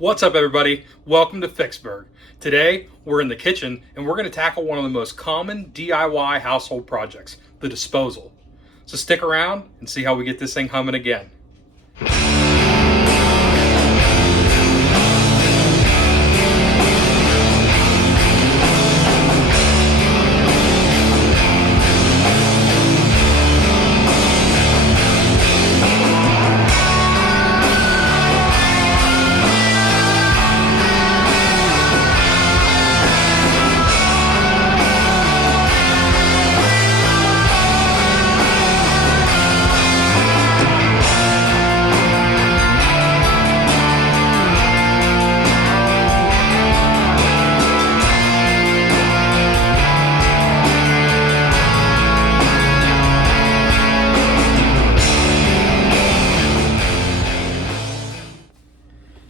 What's up, everybody? Welcome to Fixburgh. Today, we're in the kitchen and we're going to tackle one of the most common DIY household projects, the disposal. So stick around and see how we get this thing humming again.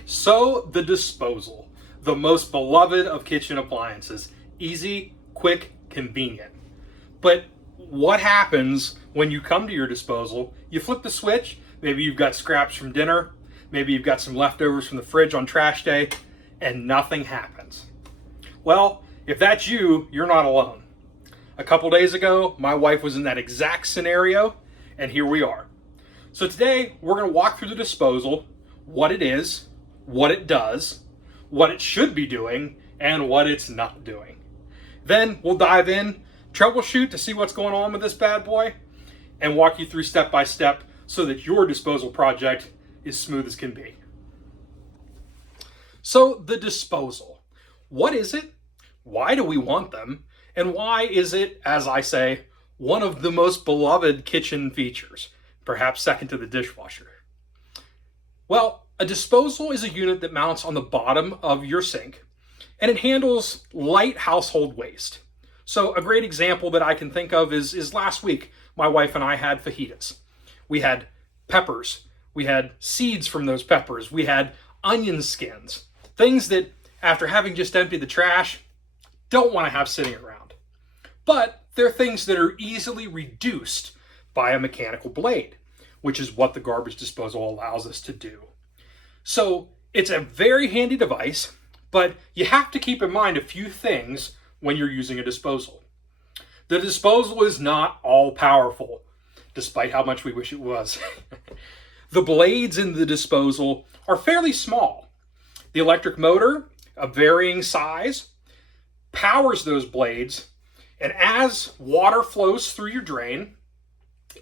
So, the disposal, the most beloved of kitchen appliances. Easy, quick, convenient. But what happens when you come to your disposal? You flip the switch, maybe you've got scraps from dinner, maybe you've got some leftovers from the fridge on trash day, and nothing happens. Well, if that's you, you're not alone. A couple days ago, my wife was in that exact scenario, and here we are. So today, we're going to walk through the disposal, what it is, what it does, what it should be doing, and what it's not doing. Then we'll dive in, troubleshoot to see what's going on with this bad boy, and walk you through step by step so that your disposal project is smooth as can be. So the disposal. What is it? Why do we want them? And why is it, as I say, one of the most beloved kitchen features, perhaps second to the dishwasher? Well, a disposal is a unit that mounts on the bottom of your sink, and it handles light household waste. So a great example that I can think of is last week, my wife and I had fajitas. We had peppers, we had seeds from those peppers, we had onion skins, things that after having just emptied the trash, don't want to have sitting around. But they're things that are easily reduced by a mechanical blade, which is what the garbage disposal allows us to do. So it's a very handy device, but you have to keep in mind a few things when you're using a disposal. The disposal is not all powerful, despite how much we wish it was. The blades in the disposal are fairly small. The electric motor, of varying size, powers those blades, and as water flows through your drain,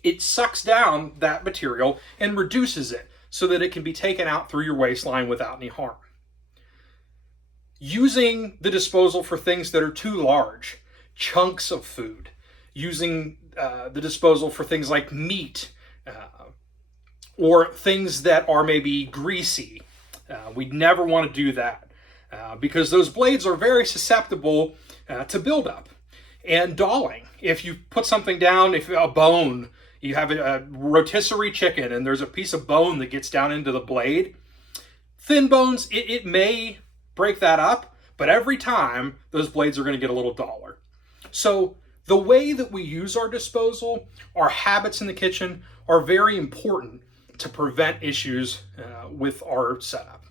it sucks down that material and reduces it so that it can be taken out through your waistline without any harm. Using the disposal for things that are too large, chunks of food, using the disposal for things like meat or things that are maybe greasy. We'd never want to do that because those blades are very susceptible to buildup and dulling. If you put something down, if a bone, you have a rotisserie chicken and there's a piece of bone that gets down into the blade, thin bones, it may break that up, but every time those blades are going to get a little duller. So the way that we use our disposal, our habits in the kitchen are very important to prevent issues with our setup.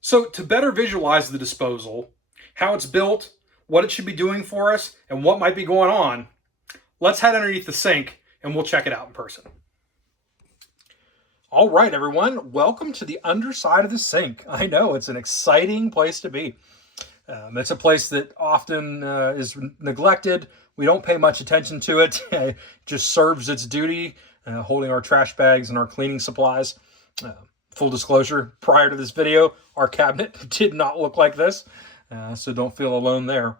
So to better visualize the disposal, how it's built, what it should be doing for us, and what might be going on, let's head underneath the sink and we'll check it out in person. All right, everyone, welcome to the underside of the sink. I know, it's an exciting place to be. It's a place that often is neglected. We don't pay much attention to it. It just serves its duty, holding our trash bags and our cleaning supplies. Full disclosure, prior to this video, our cabinet did not look like this, so don't feel alone there.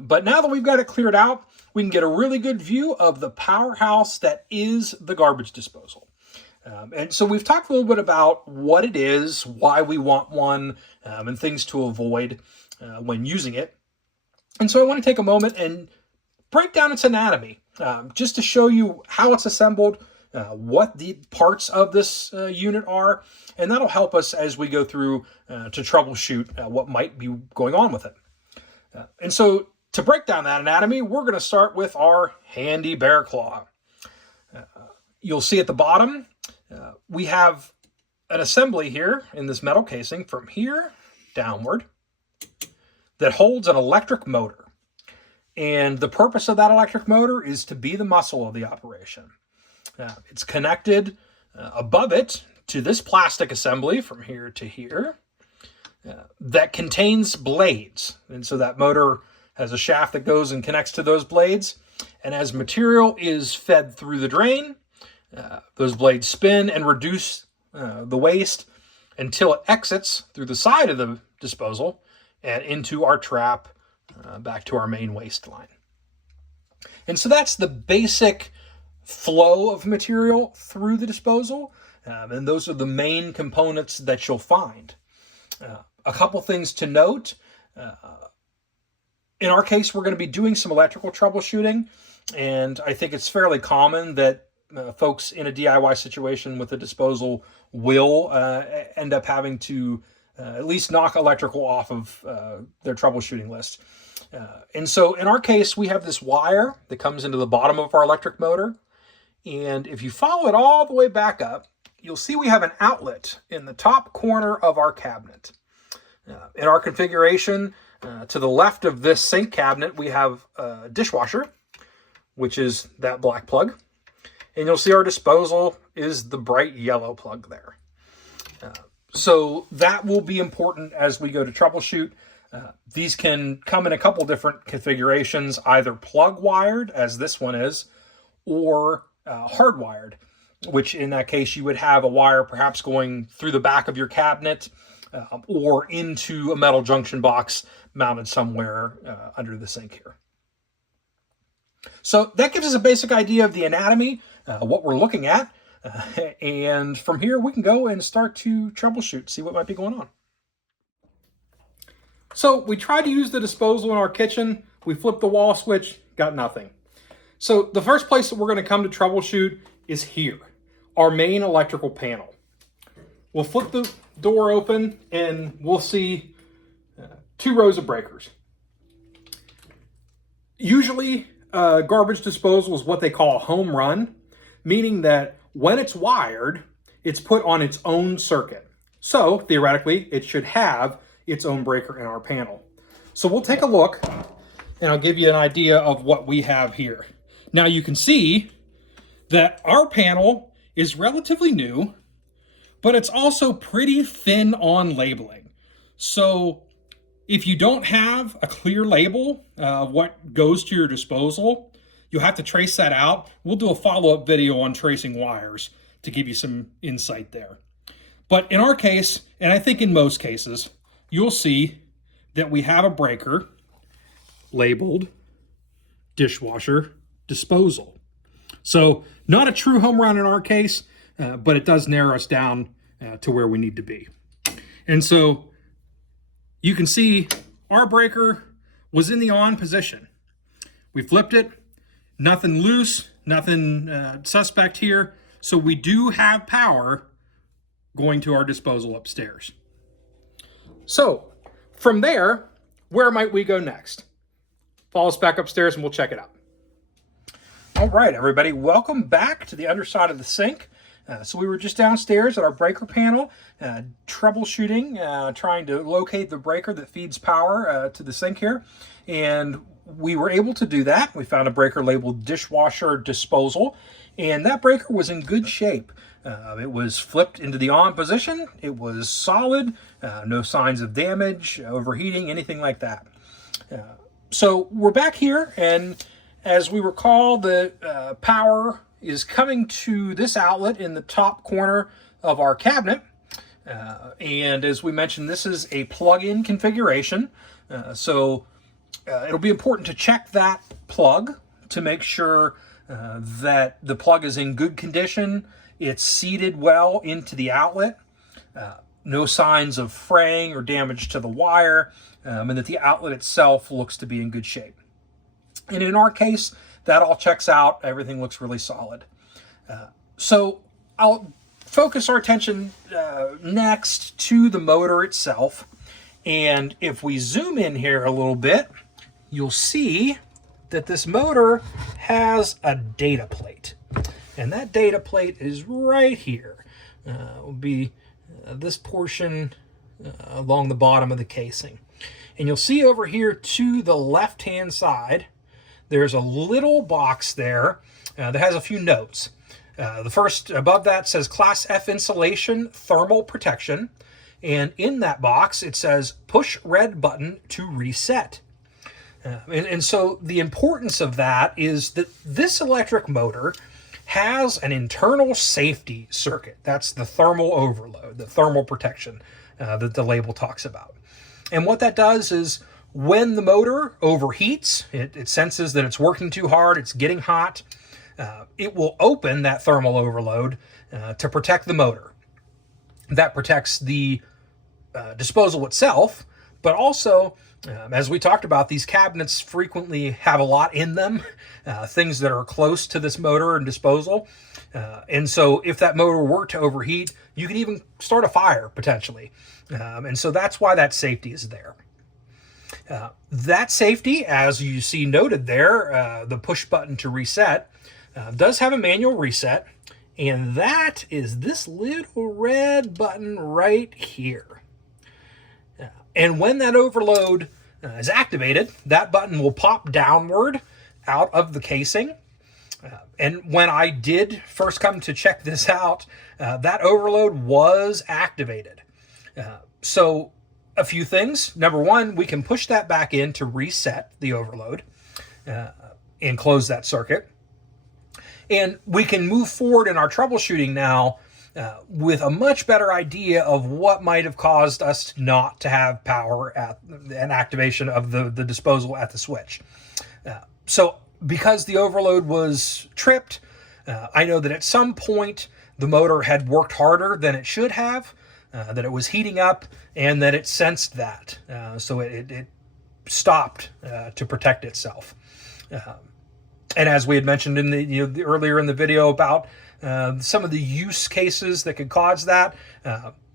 But now that we've got it cleared out, we can get a really good view of the powerhouse that is the garbage disposal. And so we've talked a little bit about what it is, why we want one, and things to avoid when using it. And so I want to take a moment and break down its anatomy, just to show you how it's assembled, what the parts of this unit are, and that'll help us as we go through to troubleshoot what might be going on with it. And so to break down that anatomy, we're going to start with our handy bear claw. You'll see at the bottom, we have an assembly here in this metal casing from here downward that holds an electric motor. And the purpose of that electric motor is to be the muscle of the operation. It's connected above it to this plastic assembly from here to here that contains blades. And so that motor has a shaft that goes and connects to those blades. And as material is fed through the drain, those blades spin and reduce the waste until it exits through the side of the disposal and into our trap back to our main waste line. And so that's the basic flow of material through the disposal. And those are the main components that you'll find. A couple things to note. In our case, we're going to be doing some electrical troubleshooting. And I think it's fairly common that folks in a DIY situation with a disposal will end up having to at least knock electrical off of their troubleshooting list. And so in our case, we have this wire that comes into the bottom of our electric motor. And if you follow it all the way back up, you'll see we have an outlet in the top corner of our cabinet. In our configuration, to the left of this sink cabinet, we have a dishwasher, which is that black plug. And you'll see our disposal is the bright yellow plug there. So that will be important as we go to troubleshoot. These can come in a couple different configurations, either plug wired, as this one is, or hardwired, which in that case you would have a wire perhaps going through the back of your cabinet or into a metal junction box mounted somewhere under the sink here. So that gives us a basic idea of the anatomy, what we're looking at, and from here we can go and start to troubleshoot, see what might be going on. So we tried to use the disposal in our kitchen. We flipped the wall switch, got nothing. So the first place that we're going to come to troubleshoot is here, our main electrical panel. We'll flip the door open and we'll see 2 rows of breakers. Usually garbage disposal is what they call a home run, meaning that when it's wired, it's put on its own circuit. So theoretically, it should have its own breaker in our panel. So we'll take a look and I'll give you an idea of what we have here. Now you can see that our panel is relatively new, but it's also pretty thin on labeling. So if you don't have a clear label of what goes to your disposal, you'll have to trace that out. We'll do a follow-up video on tracing wires to give you some insight there. But in our case, and I think in most cases, you'll see that we have a breaker labeled dishwasher disposal. So not a true home run in our case, but it does narrow us down to where we need to be. And so you can see our breaker was in the on position. We flipped it, nothing loose, nothing suspect here. So we do have power going to our disposal upstairs. So from there, where might we go next? Follow us back upstairs and we'll check it out. All right, everybody, welcome back to the underside of the sink. So we were just downstairs at our breaker panel, troubleshooting, trying to locate the breaker that feeds power to the sink here. And we were able to do that. We found a breaker labeled dishwasher disposal, and that breaker was in good shape. It was flipped into the on position. It was solid, no signs of damage, overheating, anything like that. So we're back here, and as we recall, the power is coming to this outlet in the top corner of our cabinet. And as we mentioned, this is a plug-in configuration. So it'll be important to check that plug to make sure that the plug is in good condition. It's seated well into the outlet. No signs of fraying or damage to the wire, and that the outlet itself looks to be in good shape. And in our case, that all checks out. Everything looks really solid. So I'll focus our attention next to the motor itself. And if we zoom in here a little bit, you'll see that this motor has a data plate. And that data plate is right here. It will be this portion along the bottom of the casing. And you'll see over here to the left-hand side, there's a little box there that has a few notes. The first above that says Class F insulation, thermal protection. And in that box, it says push red button to reset. And so the importance of that is that this electric motor has an internal safety circuit. That's the thermal overload, the thermal protection that the label talks about. And what that does is when the motor overheats, it senses that it's working too hard, it's getting hot, it will open that thermal overload to protect the motor. That protects the disposal itself, but also, as we talked about, these cabinets frequently have a lot in them, things that are close to this motor and disposal. And so if that motor were to overheat, you could even start a fire potentially. And so that's why that safety is there. That safety, as you see noted there, the push button to reset, does have a manual reset. And that is this little red button right here. And when that overload is activated, that button will pop downward out of the casing. And when I did first come to check this out, that overload was activated. So a few things. Number one, we can push that back in to reset the overload and close that circuit. And we can move forward in our troubleshooting now with a much better idea of what might have caused us not to have power at an activation of the disposal at the switch. So because the overload was tripped, I know that at some point the motor had worked harder than it should have, that it was heating up, and that it sensed that. So it stopped to protect itself. And as we had mentioned in the earlier in the video about some of the use cases that could cause that,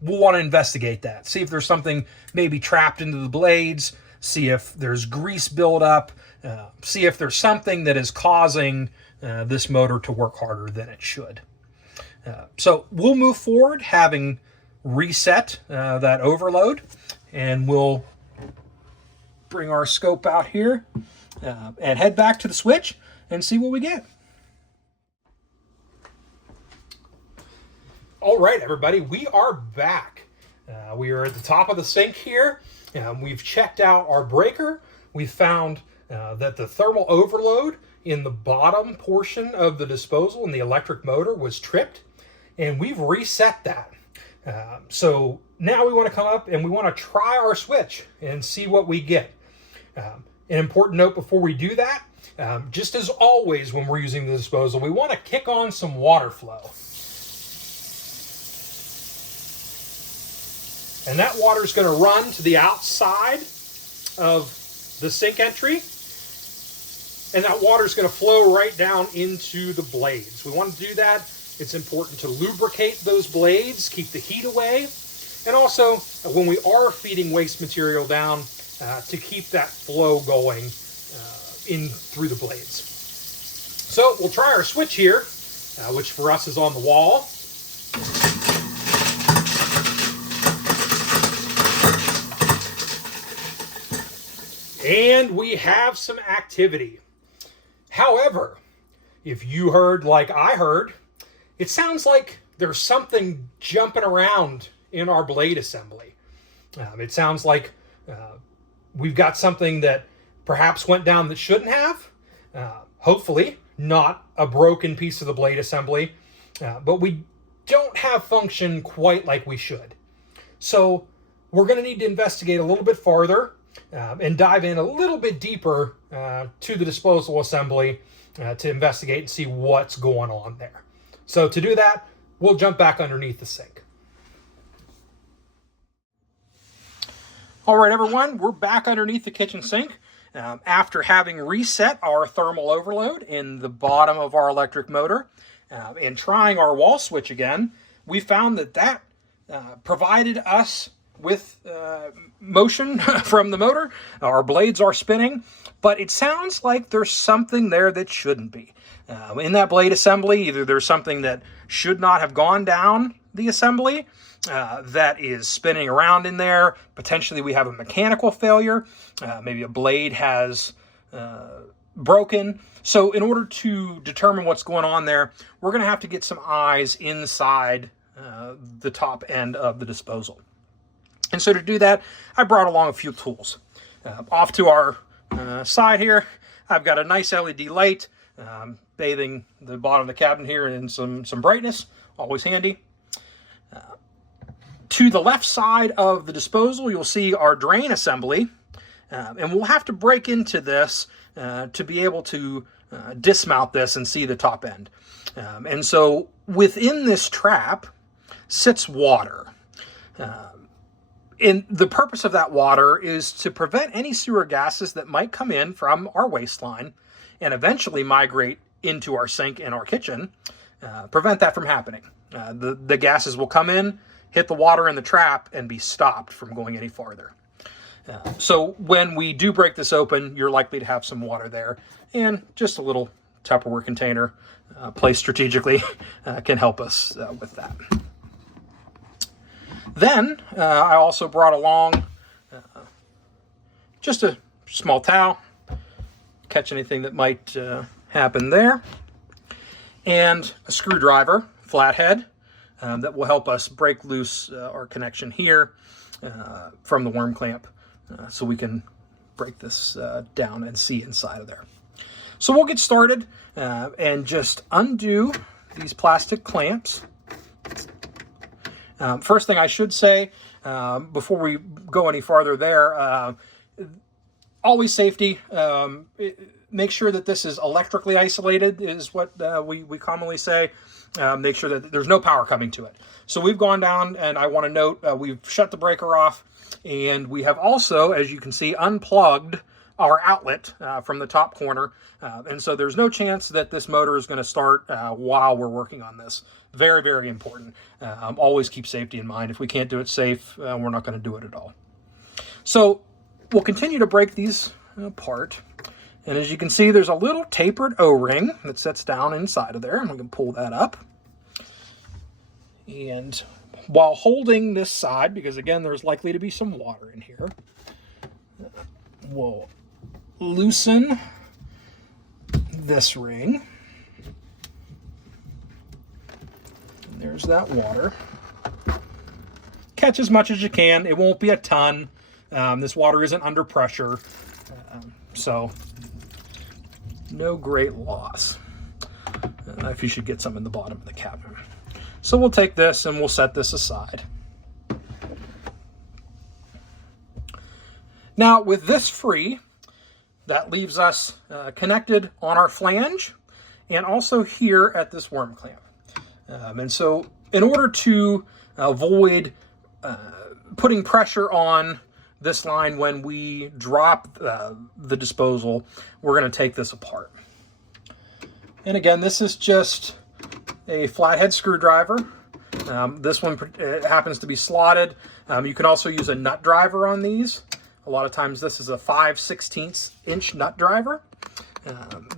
we'll want to investigate that. See if there's something maybe trapped into the blades, see if there's grease buildup, see if there's something that is causing this motor to work harder than it should. So we'll move forward having reset that overload, and we'll bring our scope out here and head back to the switch and see what we get. All right, everybody, we are back. We are at the top of the sink here. We've checked out our breaker. We found that the thermal overload in the bottom portion of the disposal in the electric motor was tripped, and we've reset that. So now we want to come up and we want to try our switch and see what we get. An important note before we do that, just as always when we're using the disposal, we want to kick on some water flow. And that water is going to run to the outside of the sink entry. And that water is going to flow right down into the blades. We want to do that. It's important to lubricate those blades, keep the heat away. And also, when we are feeding waste material down, to keep that flow going in through the blades. So we'll try our switch here, which for us is on the wall. And we have some activity. However, if you heard like I heard, it sounds like there's something jumping around in our blade assembly. It sounds like we've got something that perhaps went down that shouldn't have. Hopefully not a broken piece of the blade assembly, but we don't have function quite like we should. So we're going to need to investigate a little bit farther and dive in a little bit deeper to the disposal assembly to investigate and see what's going on there. So to do that, we'll jump back underneath the sink. All right, everyone, we're back underneath the kitchen sink after having reset our thermal overload in the bottom of our electric motor and trying our wall switch again. We found that provided us with motion from the motor. Our blades are spinning, but it sounds like there's something there that shouldn't be. In that blade assembly, either there's something that should not have gone down the assembly, that is spinning around in there. Potentially we have a mechanical failure. Maybe a blade has broken. So in order to determine what's going on there, we're going to have to get some eyes inside the top end of the disposal. And so to do that, I brought along a few tools. Off to our side here, I've got a nice LED light bathing the bottom of the cabinet here in some brightness, always handy. To the left side of the disposal, you'll see our drain assembly, and we'll have to break into this to be able to dismount this and see the top end. And so within this trap sits water. And the purpose of that water is to prevent any sewer gases that might come in from our waistline and eventually migrate into our sink and our kitchen, prevent that from happening. The gases will come in, hit the water in the trap, and be stopped from going any farther. So when we do break this open, you're likely to have some water there, and just a little Tupperware container placed strategically can help us with that. Then I also brought along just a small towel, catch anything that might happen there, and a screwdriver, flathead, that will help us break loose our connection here from the worm clamp so we can break this down and see inside of there. So we'll get started and just undo these plastic clamps. First thing I should say before we go any farther there, always safety. Make sure that this is electrically isolated is what we commonly say. Make sure that there's no power coming to it. So we've gone down, and I want to note we've shut the breaker off, and we have also, as you can see, unplugged our outlet from the top corner. And so there's no chance that this motor is going to start while we're working on this. Very, very important. Always keep safety in mind. If we can't do it safe, we're not going to do it at all. So we'll continue to break these apart. And as you can see, there's a little tapered O-ring that sits down inside of there, and we can pull that up. And while holding this side, because again, there's likely to be some water in here, we'll loosen this ring. And there's that water. Catch as much as you can. It won't be a ton. This water isn't under pressure, so no great loss. If you should get some in the bottom of the cabinet. So we'll take this and we'll set this aside. Now with this free, that leaves us connected on our flange and also here at this worm clamp. And so in order to avoid putting pressure on this line when we drop the disposal, we're going to take this apart. And again, this is just a flathead screwdriver. This one happens to be slotted. You can also use a nut driver on these. A lot of times this is a 5/16 inch nut driver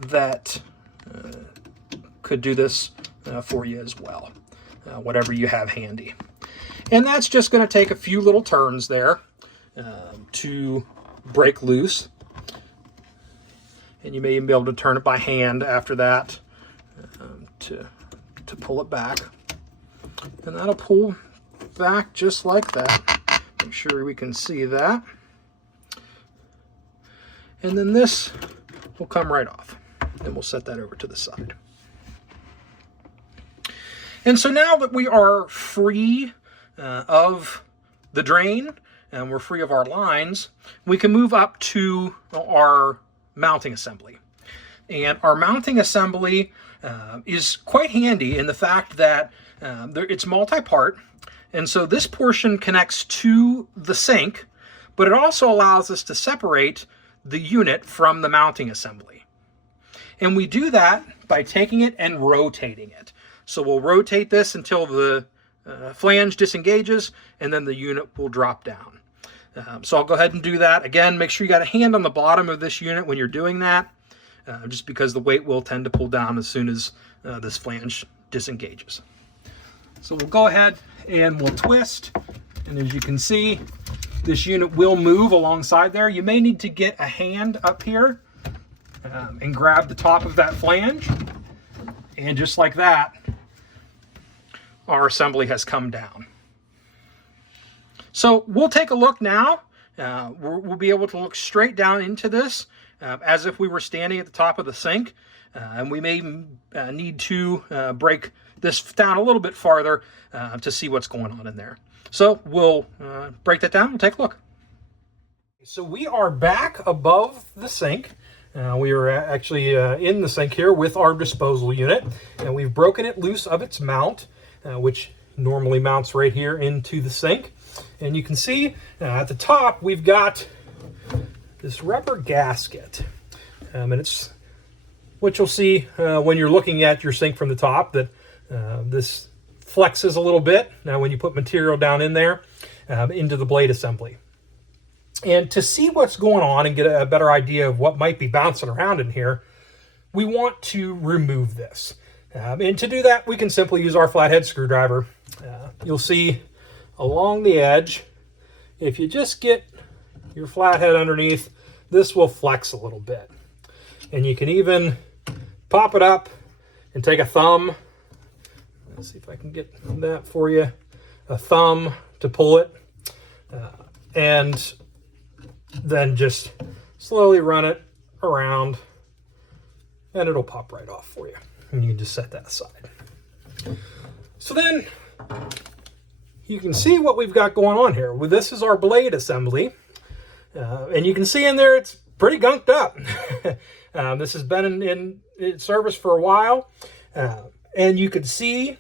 that could do this for you as well, whatever you have handy. And that's just going to take a few little turns there to break loose. And you may even be able to turn it by hand after that to pull it back. And that'll pull back just like that. Make sure we can see that. And then this will come right off. And we'll set that over to the side. And so now that we are free of the drain, and we're free of our lines, we can move up to our mounting assembly. And our mounting assembly is quite handy in the fact that it's multi-part, and so this portion connects to the sink, but it also allows us to separate the unit from the mounting assembly. And we do that by taking it and rotating it. So we'll rotate this until the flange disengages, and then the unit will drop down. So I'll go ahead and do that. Again, make sure you got a hand on the bottom of this unit when you're doing that, just because the weight will tend to pull down as soon as this flange disengages. So we'll go ahead and we'll twist. And as you can see, this unit will move alongside there. You may need to get a hand up here and grab the top of that flange. And just like that, our assembly has come down. So we'll take a look now. We'll be able to look straight down into this as if we were standing at the top of the sink. And we may need to break this down a little bit farther to see what's going on in there. So we'll break that down. We'll take a look. So we are back above the sink. We are actually in the sink here with our disposal unit, and we've broken it loose of its mount, which normally mounts right here into the sink. And you can see at the top we've got this rubber gasket, and it's what you'll see when you're looking at your sink from the top, that this flexes a little bit now when you put material down in there into the blade assembly. And to see what's going on and get a better idea of what might be bouncing around in here, we want to remove this. And to do that, we can simply use our flathead screwdriver. You'll see along the edge, if you just get your flathead underneath, this will flex a little bit. And you can even pop it up and take a thumb. Let's see if I can get that for you. A thumb to pull it. And then just slowly run it around and it'll pop right off for you. And you can just set that aside. So then you can see what we've got going on here. Well, this is our blade assembly. And you can see in there it's pretty gunked up. This has been in service for a while. And you can see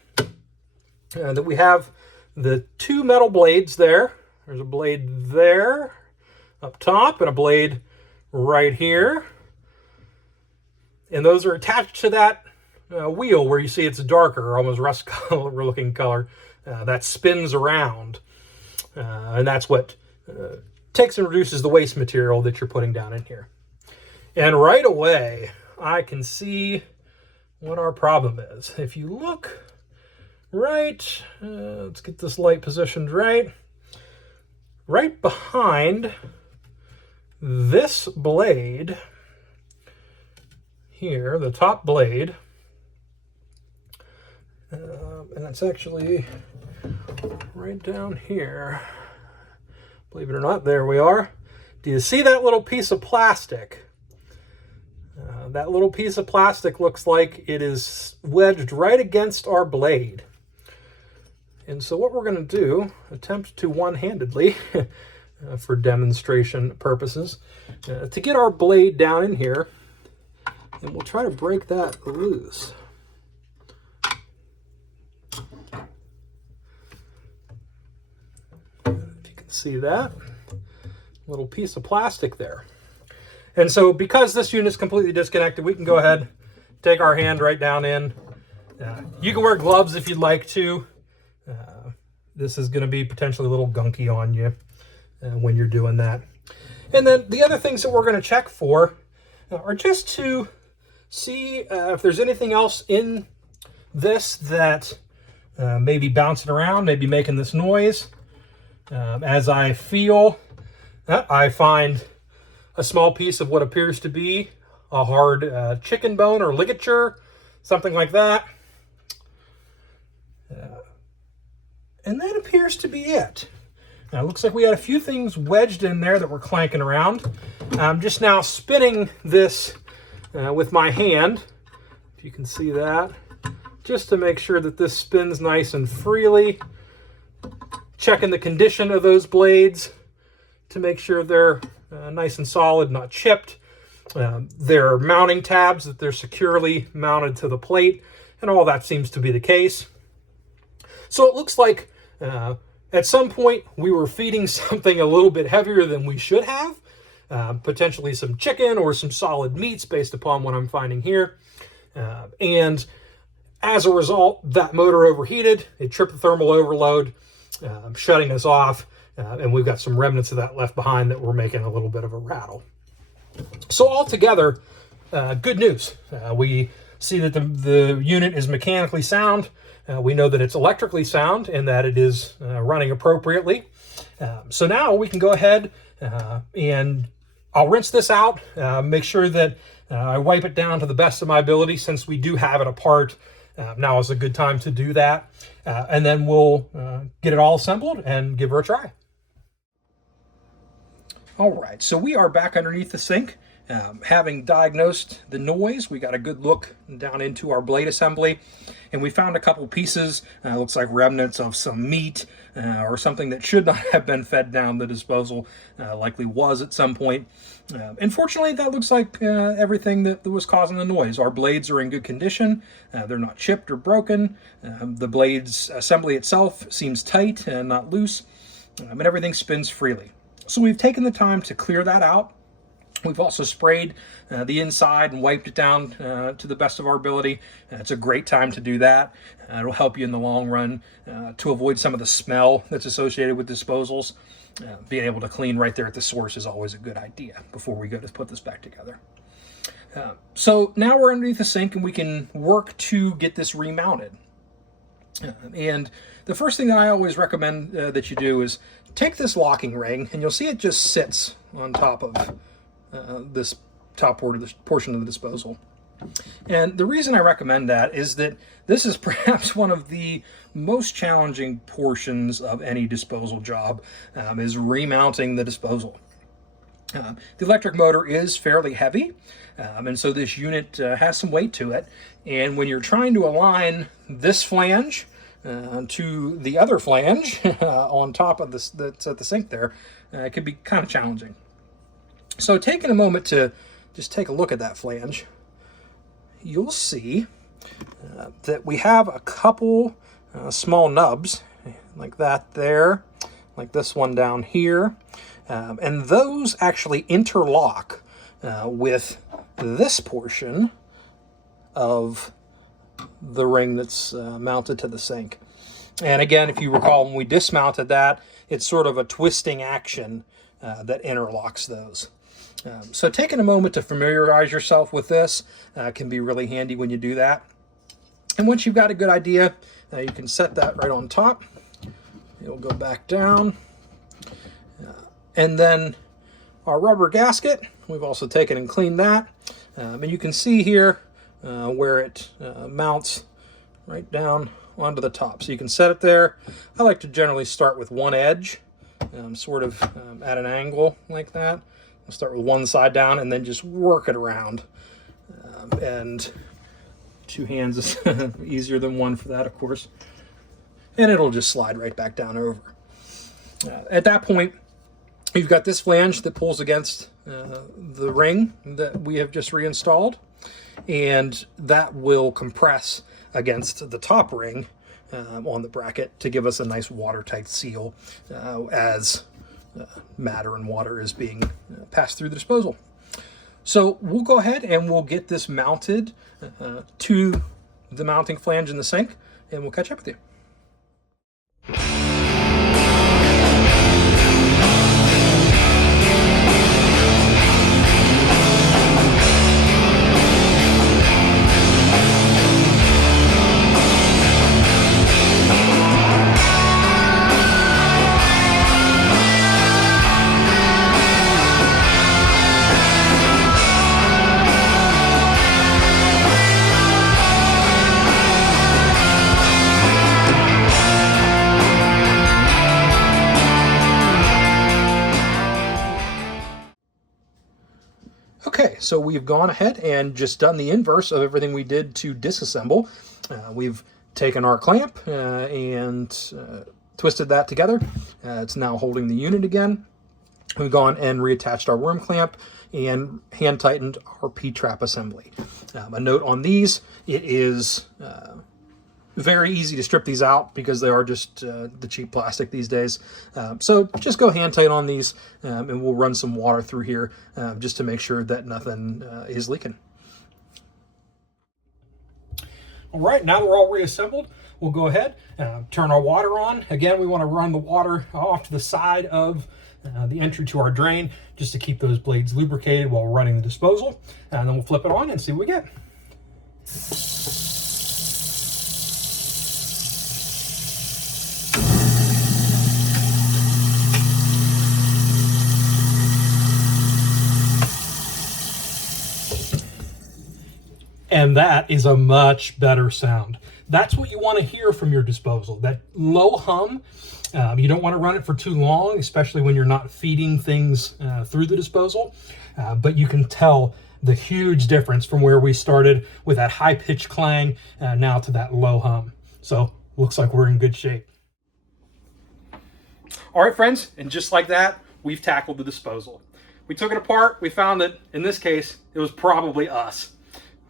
that we have the two metal blades there. There's a blade there up top and a blade right here. And those are attached to that wheel where you see it's a darker, almost rust color looking color that spins around. And that's what takes and reduces the waste material that you're putting down in here. And right away, I can see what our problem is. If you look right, let's get this light positioned right behind this blade here, the top blade, and that's actually right down here. Believe it or not, there we are. Do you see that little piece of plastic? That little piece of plastic looks like it is wedged right against our blade. And so what we're going to do, attempt to one-handedly, for demonstration purposes, to get our blade down in here, and we'll try to break that loose. If you can see that little piece of plastic there. And so because this unit's completely disconnected, we can go ahead, take our hand right down in. You can wear gloves if you'd like to. This is going to be potentially a little gunky on you when you're doing that. And then the other things that we're going to check for are just to see if there's anything else in this that may be bouncing around, maybe making this noise. As I feel, I find a small piece of what appears to be a hard chicken bone or ligature, something like that. And that appears to be it. Now, it looks like we had a few things wedged in there that were clanking around. I'm just now spinning this with my hand, if you can see that, just to make sure that this spins nice and freely. Checking the condition of those blades to make sure they're nice and solid, not chipped. There are mounting tabs that they're securely mounted to the plate, and all that seems to be the case. So it looks like at some point we were feeding something a little bit heavier than we should have, potentially some chicken or some solid meats based upon what I'm finding here. And as a result, that motor overheated, it tripped the thermal overload, shutting us off, and we've got some remnants of that left behind that were making a little bit of a rattle. So altogether, good news. We see that the unit is mechanically sound. We know that it's electrically sound and that it is running appropriately. So now we can go ahead and I'll rinse this out, make sure that I wipe it down to the best of my ability since we do have it apart. Now is a good time to do that. And then we'll get it all assembled and give her a try. All right, so we are back underneath the sink. Having diagnosed the noise, we got a good look down into our blade assembly, and we found a couple pieces. Looks like remnants of some meat or something that should not have been fed down the disposal, likely was at some point. Unfortunately, that looks like everything that was causing the noise. Our blades are in good condition. They're not chipped or broken. The blades assembly itself seems tight and not loose, and everything spins freely. So we've taken the time to clear that out. We've also sprayed the inside and wiped it down to the best of our ability. It's a great time to do that. It'll help you in the long run to avoid some of the smell that's associated with disposals. Being able to clean right there at the source is always a good idea before we go to put this back together. So now we're underneath the sink and we can work to get this remounted. And the first thing that I always recommend that you do is take this locking ring, and you'll see it just sits on top of this top portion of the disposal. And the reason I recommend that is that this is perhaps one of the most challenging portions of any disposal job, is remounting the disposal. The electric motor is fairly heavy, and so this unit has some weight to it. And when you're trying to align this flange to the other flange on top of this that's at the sink there, it can be kind of challenging. So taking a moment to just take a look at that flange, you'll see that we have a couple small nubs like that there, like this one down here, and those actually interlock with this portion of the ring that's mounted to the sink. And again, if you recall, when we dismounted that, it's sort of a twisting action that interlocks those. So taking a moment to familiarize yourself with this can be really handy when you do that. And once you've got a good idea, you can set that right on top. It'll go back down. And then our rubber gasket, we've also taken and cleaned that. And you can see here where it mounts right down onto the top. So you can set it there. I like to generally start with one edge, sort of at an angle like that. I'll start with one side down and then just work it around. And two hands is easier than one for that, of course. And it'll just slide right back down over. At that point, you've got this flange that pulls against the ring that we have just reinstalled, and that will compress against the top ring on the bracket to give us a nice watertight seal as matter and water is being passed through the disposal. So we'll go ahead and we'll get this mounted to the mounting flange in the sink, and we'll catch up with you. Okay, so we've gone ahead and just done the inverse of everything we did to disassemble. We've taken our clamp and twisted that together. It's now holding the unit again. We've gone and reattached our worm clamp and hand tightened our P-trap assembly. A note on these, it is very easy to strip these out because they are just the cheap plastic these days. So just go hand tight on these and we'll run some water through here just to make sure that nothing is leaking. All right, now that we're all reassembled, we'll go ahead, turn our water on. Again, we want to run the water off to the side of the entry to our drain just to keep those blades lubricated while we're running the disposal. And then we'll flip it on and see what we get. And that is a much better sound. That's what you want to hear from your disposal, that low hum. You don't want to run it for too long, especially when you're not feeding things through the disposal. But you can tell the huge difference from where we started with that high-pitched clang now to that low hum. So looks like we're in good shape. All right, friends, and just like that, we've tackled the disposal. We took it apart. We found that, in this case, it was probably us.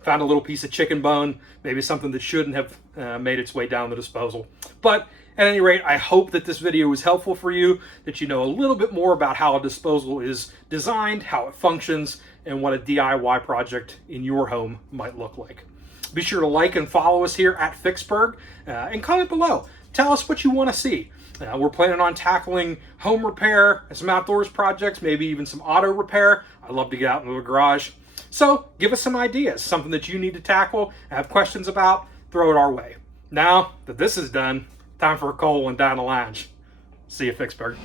Found a little piece of chicken bone, maybe something that shouldn't have made its way down the disposal. But at any rate, I hope that this video was helpful for you, that you know a little bit more about how a disposal is designed, how it functions, and what a DIY project in your home might look like. Be sure to like and follow us here at Fixburgh, and comment below. Tell us what you want to see. We're planning on tackling home repair, some outdoors projects, maybe even some auto repair. I love to get out into the garage. So give us some ideas, something that you need to tackle, have questions about, throw it our way. Now that this is done, time for a cold one down the lounge. See you, Fixburgh.